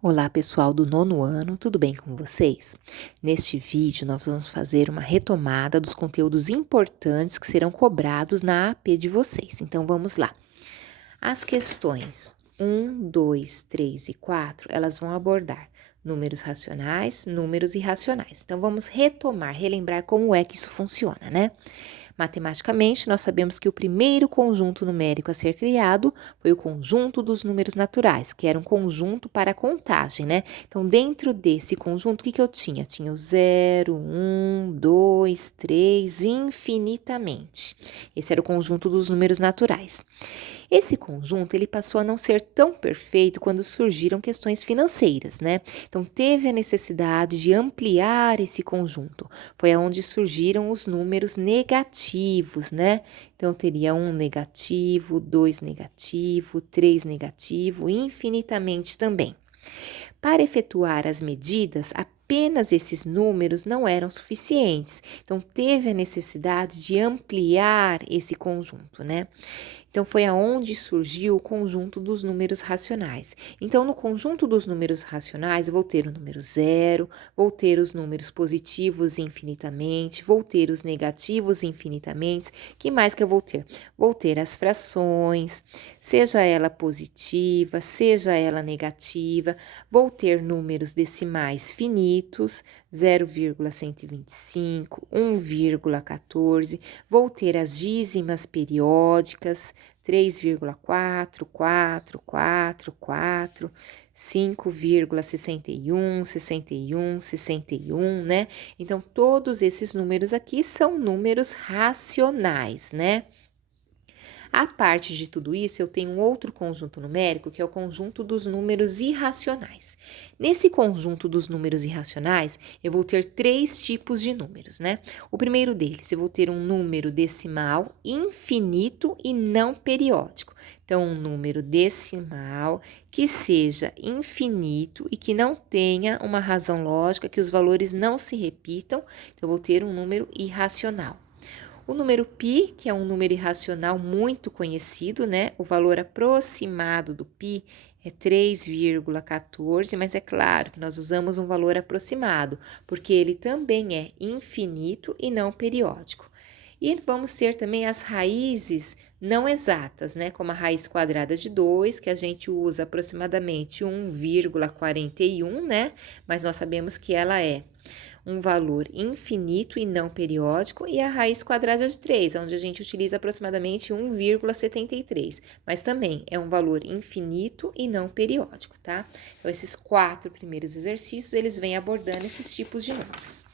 Olá, pessoal do nono ano, tudo bem com vocês? Neste vídeo, nós vamos fazer uma retomada dos conteúdos importantes que serão cobrados na AP de vocês. Então, vamos lá. As questões 1, 2, 3 e 4, elas vão abordar números racionais, números irracionais. Então, vamos retomar, relembrar como é que isso funciona, né? Matematicamente, nós sabemos que o primeiro conjunto numérico a ser criado foi o conjunto dos números naturais, que era um conjunto para a contagem, né? Então, dentro desse conjunto, o que eu tinha? Tinha o 0, 1, 2, 3, infinitamente. Esse era o conjunto dos números naturais. Esse conjunto ele passou a não ser tão perfeito quando surgiram questões financeiras, né? Então teve a necessidade de ampliar esse conjunto. Foi aonde surgiram os números negativos, né? Então teria 1 negativo, 2 negativo, 3 negativo, infinitamente também. Para efetuar as medidas, apenas esses números não eram suficientes. Então teve a necessidade de ampliar esse conjunto, né? Então, foi aonde surgiu o conjunto dos números racionais. Então, no conjunto dos números racionais, eu vou ter o número zero, vou ter os números positivos infinitamente, vou ter os negativos infinitamente. Que mais que eu vou ter? Vou ter as frações, seja ela positiva, seja ela negativa. Vou ter números decimais finitos, 0,125, 1,14. Vou ter as dízimas periódicas, 3,4, 4, 4, 4, 5,61, 61, 61, né? Então, todos esses números aqui são números racionais, né? A parte de tudo isso, eu tenho um outro conjunto numérico, que é o conjunto dos números irracionais. Nesse conjunto dos números irracionais, eu vou ter três tipos de números, né? O primeiro deles, eu vou ter um número decimal infinito e não periódico. Então, um número decimal que seja infinito e que não tenha uma razão lógica, que os valores não se repitam. Então, eu vou ter um número irracional. O número π, que é um número irracional muito conhecido, né? O valor aproximado do π é 3,14, mas é claro que nós usamos um valor aproximado, porque ele também é infinito e não periódico. E vamos ter também as raízes não exatas, né? Como a raiz quadrada de 2, que a gente usa aproximadamente 1,41, né? Mas nós sabemos que ela é um valor infinito e não periódico, e a raiz quadrada de 3, onde a gente utiliza aproximadamente 1,73, mas também é um valor infinito e não periódico, tá? Então, esses 4 primeiros exercícios, eles vêm abordando esses tipos de números.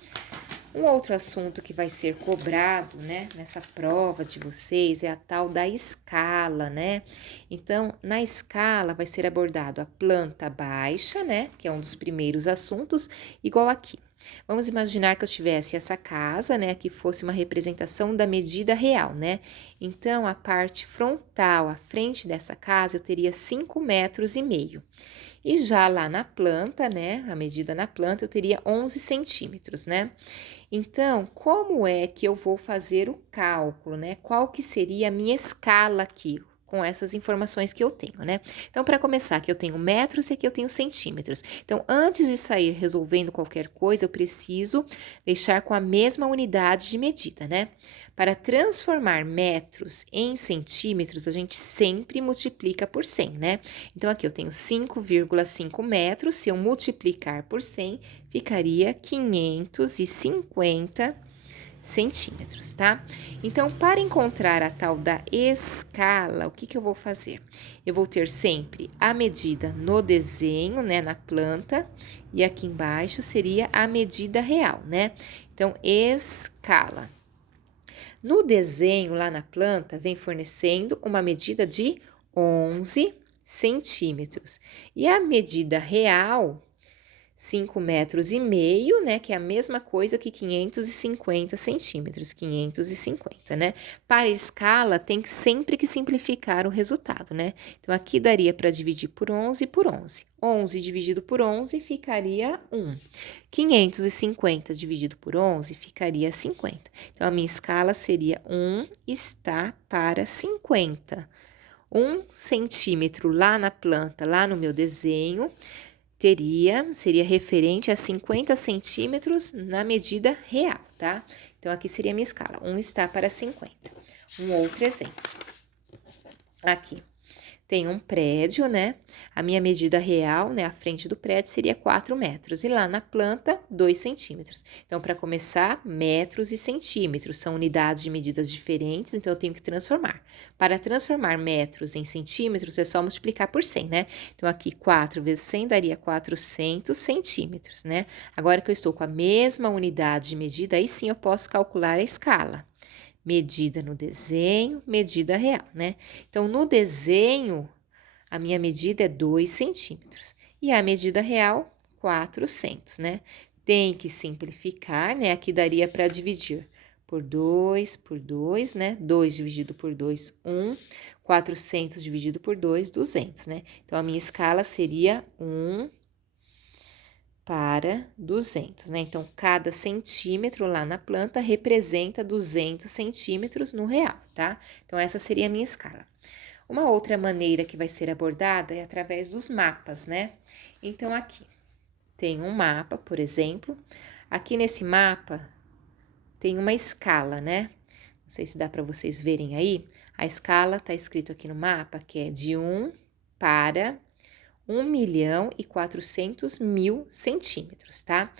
Um outro assunto que vai ser cobrado, né, nessa prova de vocês é a tal da escala, né? Então, na escala vai ser abordado a planta baixa, né, que é um dos primeiros assuntos, igual aqui. Vamos imaginar que eu tivesse essa casa, né, que fosse uma representação da medida real, né? Então, a parte frontal, a frente dessa casa, eu teria 5,5 metros. E já lá na planta, né, a medida na planta, eu teria 11 centímetros, né? Então, como é que eu vou fazer o cálculo, né? Qual que seria a minha escala aqui? Com essas informações que eu tenho, né? Então, para começar, aqui eu tenho metros e aqui eu tenho centímetros. Então, antes de sair resolvendo qualquer coisa, eu preciso deixar com a mesma unidade de medida, né? Para transformar metros em centímetros, a gente sempre multiplica por 100, né? Então, aqui eu tenho 5,5 metros, se eu multiplicar por 100, ficaria 550 centímetros, tá? Então, para encontrar a tal da escala, o que eu vou fazer? Eu vou ter sempre a medida no desenho, né, na planta, e aqui embaixo seria a medida real, né? Então, escala. No desenho, lá na planta, vem fornecendo uma medida de 11 centímetros. E a medida real, 5,5 metros, né? Que é a mesma coisa que 550 centímetros, 550, né? Para a escala, tem sempre que simplificar o resultado, né? Então, aqui daria para dividir por 11 por 11. 11 dividido por 11 ficaria 1. 550 dividido por 11 ficaria 50. Então, a minha escala seria 1 está para 50. 1 centímetro lá na planta, lá no meu desenho, seria referente a 50 centímetros na medida real, tá? Então, aqui seria a minha escala, 1 está para 50. Um outro exemplo. Aqui, tem um prédio, né? A minha medida real, né, a frente do prédio seria 4 metros. E lá na planta, 2 centímetros. Então, para começar, metros e centímetros são unidades de medidas diferentes, então eu tenho que transformar. Para transformar metros em centímetros, é só multiplicar por 100, né? Então, aqui, 4 vezes 100 daria 400 centímetros, né? Agora que eu estou com a mesma unidade de medida, aí sim eu posso calcular a escala. Medida no desenho, medida real, né? Então, no desenho, a minha medida é 2 centímetros. E a medida real, 400, né? Tem que simplificar, né? Aqui daria para dividir por 2, né? 2 dividido por 2, 1. 400 dividido por 2, 200, né? Então, a minha escala seria 1 para 200, né? Então, cada centímetro lá na planta representa 200 centímetros no real, tá? Então, essa seria a minha escala. Uma outra maneira que vai ser abordada é através dos mapas, né? Então, aqui tem um mapa, por exemplo. Aqui nesse mapa tem uma escala, né? Não sei se dá para vocês verem aí. A escala tá escrito aqui no mapa que é de 1 para 1.400.000 centímetros, tá?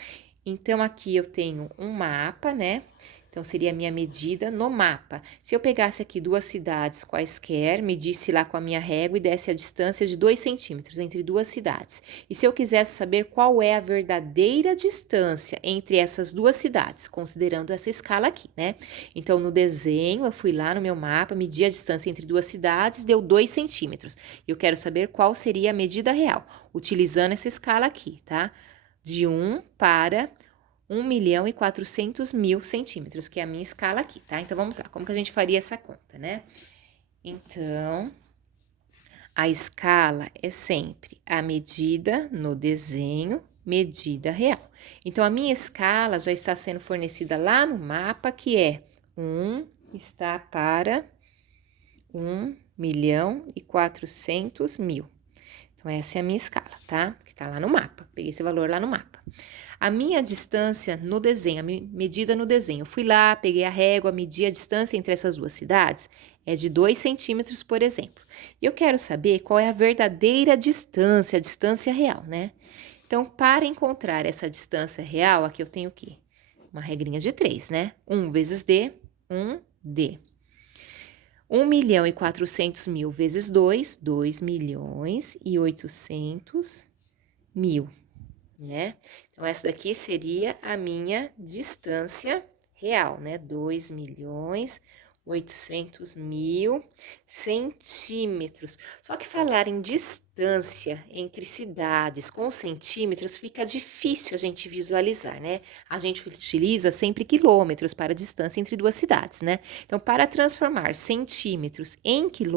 Então, aqui eu tenho um mapa, né? Então, seria a minha medida no mapa. Se eu pegasse aqui duas cidades quaisquer, medisse lá com a minha régua e desse a distância de 2 centímetros entre duas cidades. E se eu quisesse saber qual é a verdadeira distância entre essas duas cidades, considerando essa escala aqui, né? Então, no desenho, eu fui lá no meu mapa, medi a distância entre duas cidades, deu 2 centímetros. E eu quero saber qual seria a medida real, utilizando essa escala aqui, tá? De 1 para 1.400.000 centímetros, que é a minha escala aqui, tá? Então, vamos lá, como que a gente faria essa conta, né? Então, a escala é sempre a medida no desenho, medida real. Então, a minha escala já está sendo fornecida lá no mapa, que é 1 está para 1.400.000. Então, essa é a minha escala, tá? Que tá lá no mapa. Peguei esse valor lá no mapa. A minha distância no desenho, a medida no desenho, eu fui lá, peguei a régua, medi a distância entre essas duas cidades, é de 2 centímetros, por exemplo. E eu quero saber qual é a verdadeira distância, a distância real, né? Então, para encontrar essa distância real, aqui eu tenho o quê? Uma regrinha de 3, né? 1 vezes D, 1D. 1.400.000 vezes 2, 2.800.000, né? Então, essa daqui seria a minha distância real, né? 2.800.000 centímetros. Só que falar em distância entre cidades com centímetros fica difícil a gente visualizar, né? A gente utiliza sempre quilômetros para a distância entre duas cidades, né? Então, para transformar centímetros em quilômetros,